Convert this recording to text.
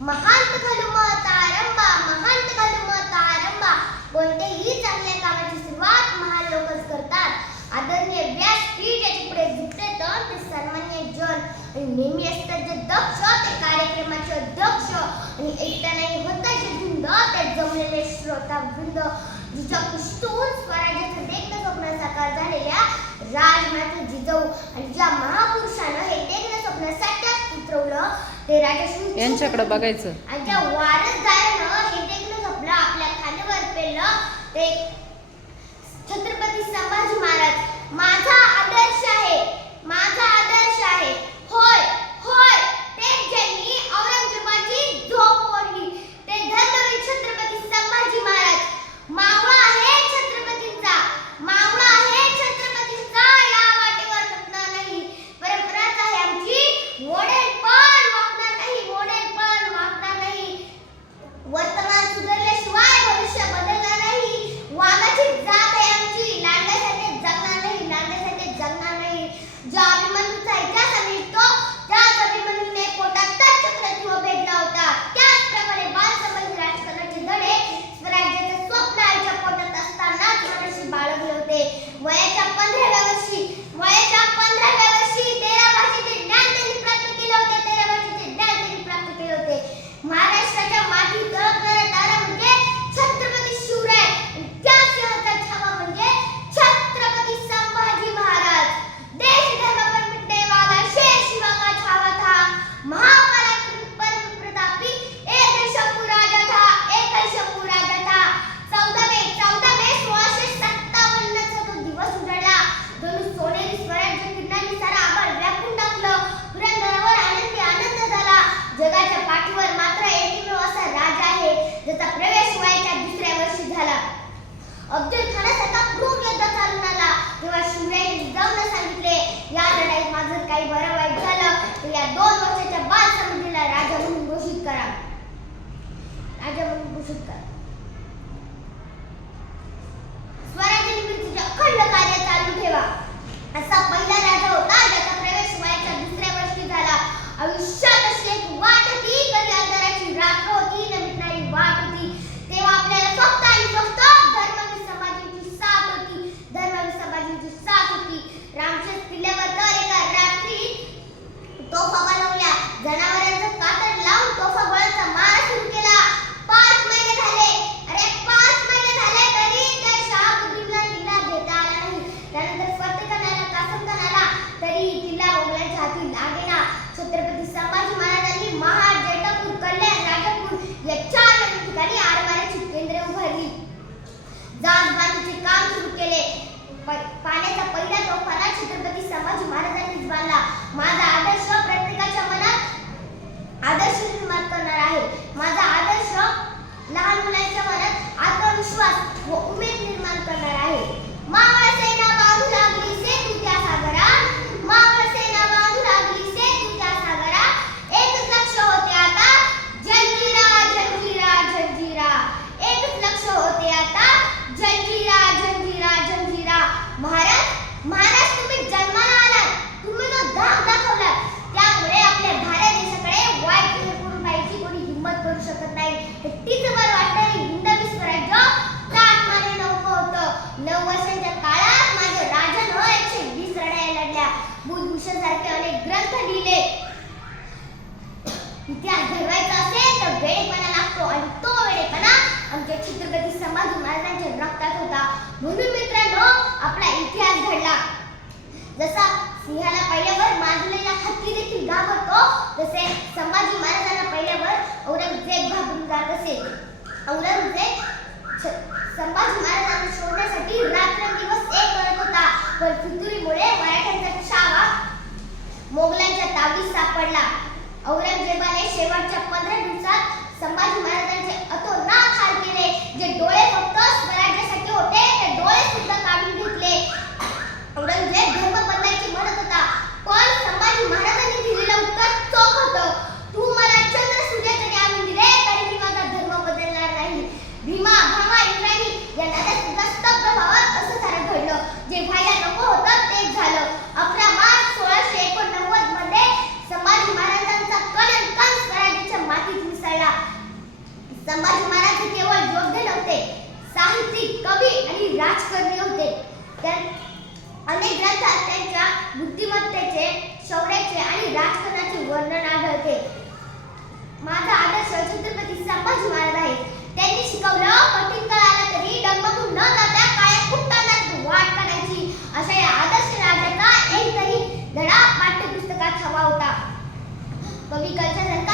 महांत घालूमत आरंभा, महांत घालूमत आरंभा. कोणतेही चांगल्या कामाची सुरुवात महान लोकच करतात. आदरणीय व्यासपीठ याच्या पुढे झुकते तर ते सन्माननीय जन आणि नेहमी असतात जे दक्ष ते कार्यक्रमाचे अध्यक्ष आणि एकट्याने होता जे धुंद ते जमलेले श्रोतावृंद जिच्या कुशीतून स्वराज्याचं देखणं स्वप्न साकार झालेल्या राजमाता जिजाऊ आणि ज्या महापुरुषानं हे देखणं स्वप्न साक्षात उतरवलं ते राजश्री यांच्याकडे बघायचं आणि ज्या वारसदारानं हे देखणं स्वप्न आपल्या खांद्यावर पेललं ते छत्रपती संभाजी महाराज. माझा आदर्श आहे, माझा आदर्श आहे. होय होय, ते ज्यांनी औरंगजेबाची झोप ओढली ते धर्मवीर छत्रपती संभाजी महाराज. मावळा आहे छत्रपतींचा, मावळा आहे छत्रपतींचा, या वाटेवर फुटणार नाही. परंपराच आहे आमची, मोडेल पण वागणार नाही, मोडेल पण वागणार नाही. वर्तमान सुधारल्याशिवाय भविष्य बदलणार नाही. वाघाची जात आहे आमची, लांडग्यासाठी जगणार नाही, लांडग्यासाठी जगणार नाही. ज्या अभिमन्यूचा इतिहास आम्ही लिहितो त्याच अभिमन्यूने पोटात तच्चक्र भेटला होता. त्याचप्रमाणे बालसमाजी राजकारणाचे धडे स्वराज्याचं स्वप्न आईच्या पोटात असतानाच मनाशी बाळगले होते. वयाच्या 15व्या वर्षी 13 भाषेचे ज्ञान त्यांनी प्राप्त केले होते. 13 भाषेचे ज्ञान त्यांनी प्राप्त केले होते. महाराष्ट्राच्या मातीत तळपणारा तारा म्हणजे छत्रपती शिवराय, त्या सिंहाचा छावा म्हणजे छत्रपती संभाजी महाराज. देश धर्म पर मिटने वाला शेर शिवा का छावा था, महापराक्रमी परम प्रतापी एक शंभू राजा था, एक शंभू राजा था. 14 मे 1657 चा तो दिवस उजाडला. दोन सोनेरी स्वराज्य किरणांनी सारा आभाळ व्यापून टाकलं. पुरंदरावर आनंदी आनंद झाला. जगाच्या पाठीवर मात्र एकमेव असा राजा आहे ज्याचा प्रवेश वयाच्या 2ऱ्या वर्षी झाला. अब्दुल खानासारखा क्रूर योद्धा चालून आला तेव्हा शिवरायांनी जिजाऊंना सांगितले, या लढाईत माझं काही बरं वाईट झालं तर या 2 वर्षाच्या बालसमाधीला राजा म्हणून घोषित करा, राजा म्हणून घोषित करा. स्वराज्य निर्मितीचे अखंड कार्य चालू ठेवा. असा पहिला राजा होता ज्याचा प्रवेश वयाच्या 2ऱ्या वर्षी झाला. आयुष्यात अशी एक वाट होती, कधी अंधाराची रात्र होती न मिटणारी वाट होती. तेव्हा आपल्याला फक्त आणि फक्त धर्मवीर समाजाची साथ होती, धर्मवीर समाजाची साथ होती. रामशेष किल्ल्यावर तर एका रात्री तोफा बनवल्या, जनावरांचं कातड लावून तोफा गोळ्यांचा मारा सुरू केला. 5 महिने झाले, अरे 5 महिने झाले तरी त्या शहाबुद्दीनला किल्ला घेता आला नाही. त्यानंतर फतेखानाला कासम खान आला तरी किल्ला मोगलांच्या हाती लागेना. छत्रपती संभाजी महाराजांनी महाड, जैतापूर, कल्याण, राजापूर या 4 नवीन ठिकाणी आरमाराची केंद्रे उभारली. जहाजबांधीचे काम सुरू केले. पाण्याचा पहिला तोफाना छत्रपती संभाजी महाराजांनीच बांधला. माझा आदर्श प्रत्येकाच्या मनात आदर्श निर्माण करणार आहे. माझा आदर्श लहान मुलांच्या मनात आत्मविश्वास व उमेद निर्माण करणार आहे. मावळ सेना बांधू लागली सेतू त्या सागरा, मावळ सेना बांधू लागली सेतू त्या सागरा. एकच लक्ष होते आता, जंजिरा जंजिरा जंजिरा. एकच लक्ष होते आता, जंजिरा जंजिरा जंजिरा. महाराज महाराज तुम्ही जन्माला आलात, तुम्ही तो धाक दाखवलात, त्यामुळे आपल्या भारत देशाकडे वाईट नजर करून पाहायची कोणी हिंमत करू शकत नाही. हे टीचवर वाटणारी हिंदवी स्वराज्य ताट माने नौकं होतं. 9 वर्षांच्या काळात माझ्या राजानं 120 लढाया लढल्या, बुधभूषण सारखे अनेक ग्रंथ लिहिले. इतिहास घडवायचा असेल तर वेळेपणा लागतो आणि तो वेळेपणा आमच्या छत्रपती संभाजी महाराजांच्या रक्तात होता. म्हणून मित्रांनो, आपला इतिहास घडला. जसा सिंहाला पाहिल्यावर माजलेला हत्ती देखील घाबरतो, तसे संभाजी महाराजांना पाहिल्यावर औरंगजेब घाबरून जात असे. औरंगजेब संभाजी महाराजांना शोधण्यासाठी रात्रंदिवस एक करत होता, पण फितुरीमुळे मराठ्यांचा छावा मोगलांच्या तावडीत सापडला. औरंगजेबाने शेवटच्या 15 दिवसात संभाजी महाराजांचे अतोनात हाल केले. जे डोळे फक्त स्वराज्यासाठी होते ते डोळे सुद्धा काढून घेतले. औरंगजेब धर्म बदलायची म्हणत होता, पण संभाजी महाराजांनी दिलेलं उत्तर चोख होतं. तू मला चंद्र सूर्य जरी आणून दिले तरी मी माझा धर्म बदलणार नाही. भीमा भामा इंद्रायणी या नद्या सुद्धा स्तब्ध व्हाव्यात असं सारं घडलं. जे व्हायला नको होतं तेच झालं. 11 मार्च 1689 मध्ये संभाजी महाराजांचा कणन स्वराज्याच्या मातीत मिसळला. संभाजी महाराज हे केवळ योद्धे नव्हते, साहित्यिक, कवी आणि राजकारणी होते. तर अनेक ग्रंथात त्यांच्या बुद्धिमत्तेचे, शौर्याचे आणि राजकारणाचे वर्णन आढळते. माझा आदर्श छत्रपती संभाजी महाराज आहे. त्यांनी शिकवलं, कठीण काळ आला तरी डगमगून न जाता काळ्या कुट्टांना वाट काढायची. अशा या आदर्श राजाचा एक तरी धडा पाठ्यपुस्तकात हवा होता. कवी कलशासारखा